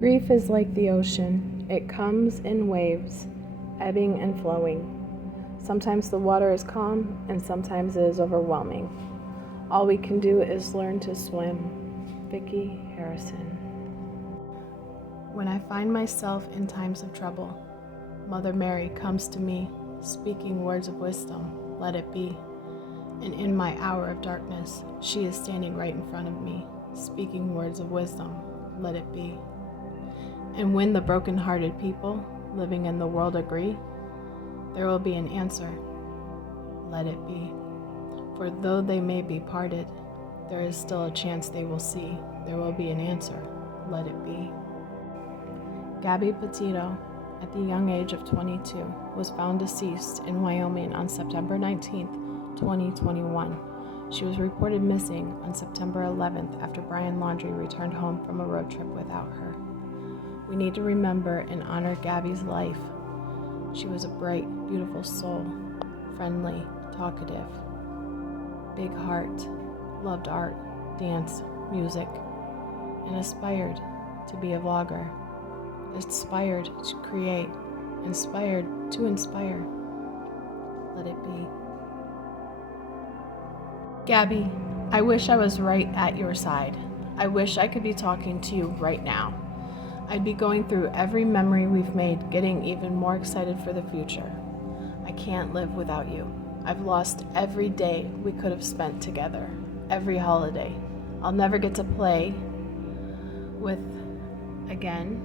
Grief is like the ocean. It comes in waves, ebbing and flowing. Sometimes the water is calm, and sometimes it is overwhelming. All we can do is learn to swim. Vicki Harrison. When I find myself in times of trouble, Mother Mary comes to me, speaking words of wisdom, let it be. And in my hour of darkness, she is standing right in front of me, speaking words of wisdom, let it be. And when the broken-hearted people living in the world agree, there will be an answer, let it be. For though they may be parted, there is still a chance they will see. There will be an answer, let it be. Gabby Petito, at the young age of 22, was found deceased in Wyoming on September 19, 2021. She was reported missing on September 11th after Brian Laundrie returned home from a road trip without her. We need to remember and honor Gabby's life. She was a bright, beautiful soul, friendly, talkative, big heart, loved art, dance, music, and aspired to be a vlogger, aspired to create, inspired to inspire. Let it be. Gabby, I wish I was right at your side. I wish I could be talking to you right now. I'd be going through every memory we've made, getting even more excited for the future. I can't live without you. I've lost every day we could have spent together, every holiday. I'll never get to play with again,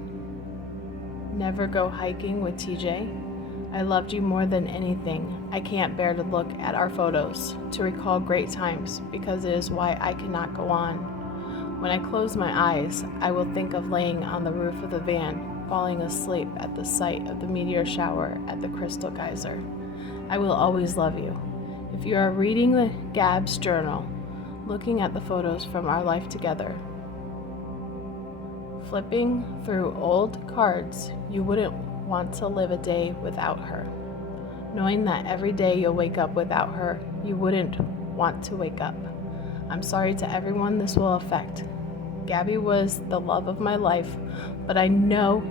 never go hiking with TJ. I loved you more than anything. I can't bear to look at our photos, to recall great times, because it is why I cannot go on. When I close my eyes, I will think of laying on the roof of the van, falling asleep at the sight of the meteor shower at the Crystal Geyser. I will always love you. If you are reading the Gab's journal, looking at the photos from our life together, flipping through old cards, you wouldn't want to live a day without her. Knowing that every day you'll wake up without her, you wouldn't want to wake up. I'm sorry to everyone this will affect. Gabby was the love of my life, but I know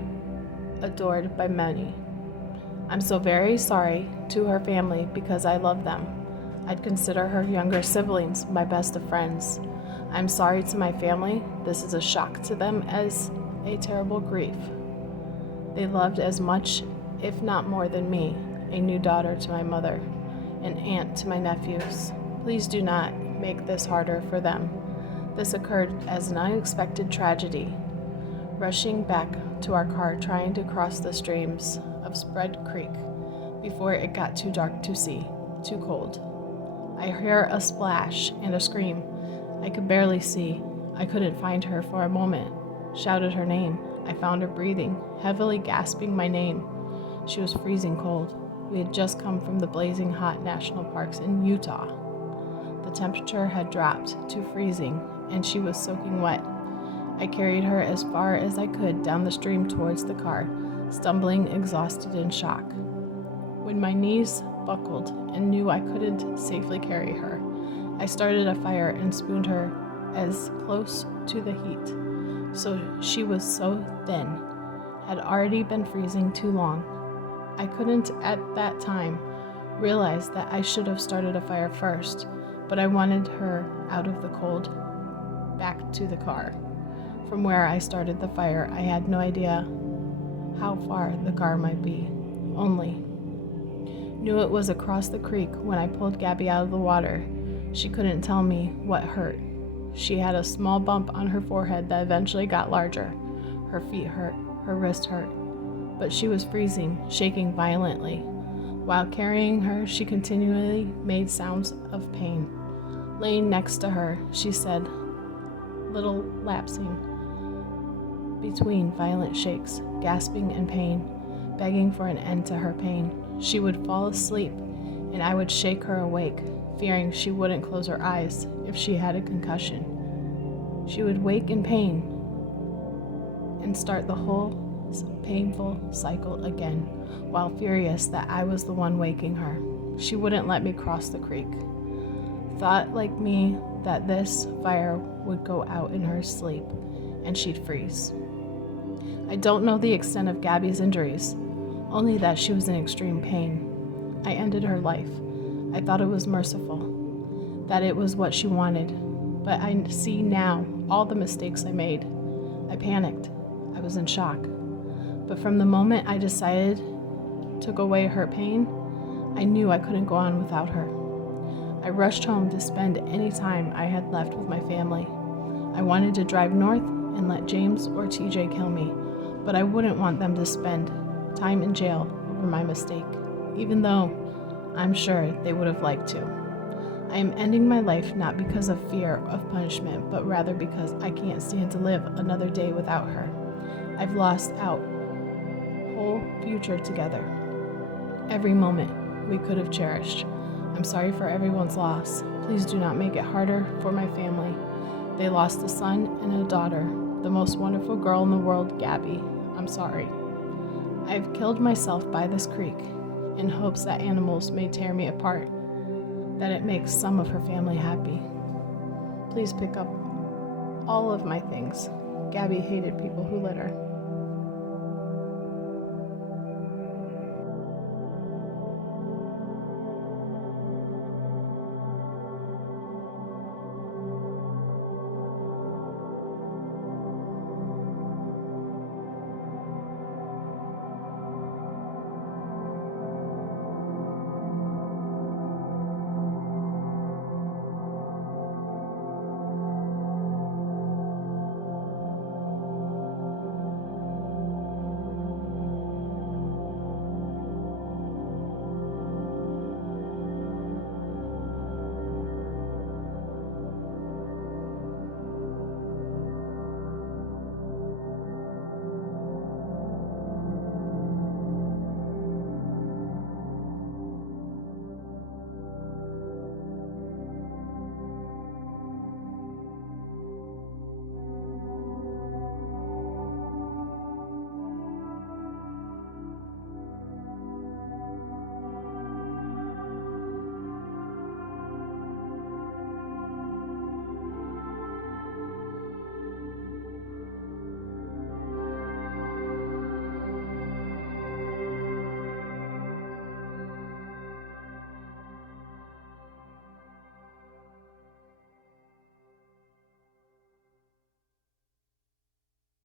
adored by many. I'm so very sorry to her family because I love them. I'd consider her younger siblings my best of friends. I'm sorry to my family. This is a shock to them as a terrible grief. They loved as much, if not more than me, a new daughter to my mother, an aunt to my nephews. Please do not make this harder for them. This occurred as an unexpected tragedy. Rushing back to our car trying to cross the streams of Spread Creek before it got too dark to see, too cold. I hear a splash and a scream. I could barely see. I couldn't find her for a moment. Shouted her name. I found her breathing, heavily gasping my name. She was freezing cold. We had just come from the blazing hot national parks in Utah. The temperature had dropped to freezing, and she was soaking wet. I carried her as far as I could down the stream towards the car, stumbling, exhausted, in shock. When my knees buckled and knew I couldn't safely carry her, I started a fire and spooned her as close to the heat. So she was so thin, had already been freezing too long. I couldn't at that time realize that I should have started a fire first, but I wanted her out of the cold, back to the car. From where I started the fire, I had no idea how far the car might be. Only knew it was across the creek when I pulled Gabby out of the water. She couldn't tell me what hurt. She had a small bump on her forehead that eventually got larger. Her feet hurt, her wrist hurt, but she was freezing, shaking violently. While carrying her, she continually made sounds of pain. Laying next to her, she said, little lapsing between violent shakes, gasping in pain, begging for an end to her pain. She would fall asleep, and I would shake her awake, fearing she wouldn't close her eyes if she had a concussion. She would wake in pain and start the whole painful cycle again, while furious that I was the one waking her. She wouldn't let me cross the creek. Thought like me that this fire would go out in her sleep and she'd freeze. I don't know the extent of Gabby's injuries, only that she was in extreme pain. I ended her life. I thought it was merciful, that it was what she wanted, but I see now all the mistakes I made. I panicked. I was in shock. But from the moment I decided took away her pain, I knew I couldn't go on without her. I rushed home to spend any time I had left with my family. I wanted to drive north and let James or TJ kill me, but I wouldn't want them to spend time in jail over my mistake, even though I'm sure they would have liked to. I am ending my life not because of fear of punishment, but rather because I can't stand to live another day without her. I've lost out whole future together. Every moment we could have cherished. I'm sorry for everyone's loss. Please do not make it harder for my family. They lost a son and a daughter, the most wonderful girl in the world, Gabby. I'm sorry. I've killed myself by this creek in hopes that animals may tear me apart, that it makes some of her family happy. Please pick up all of my things. Gabby hated people who litter.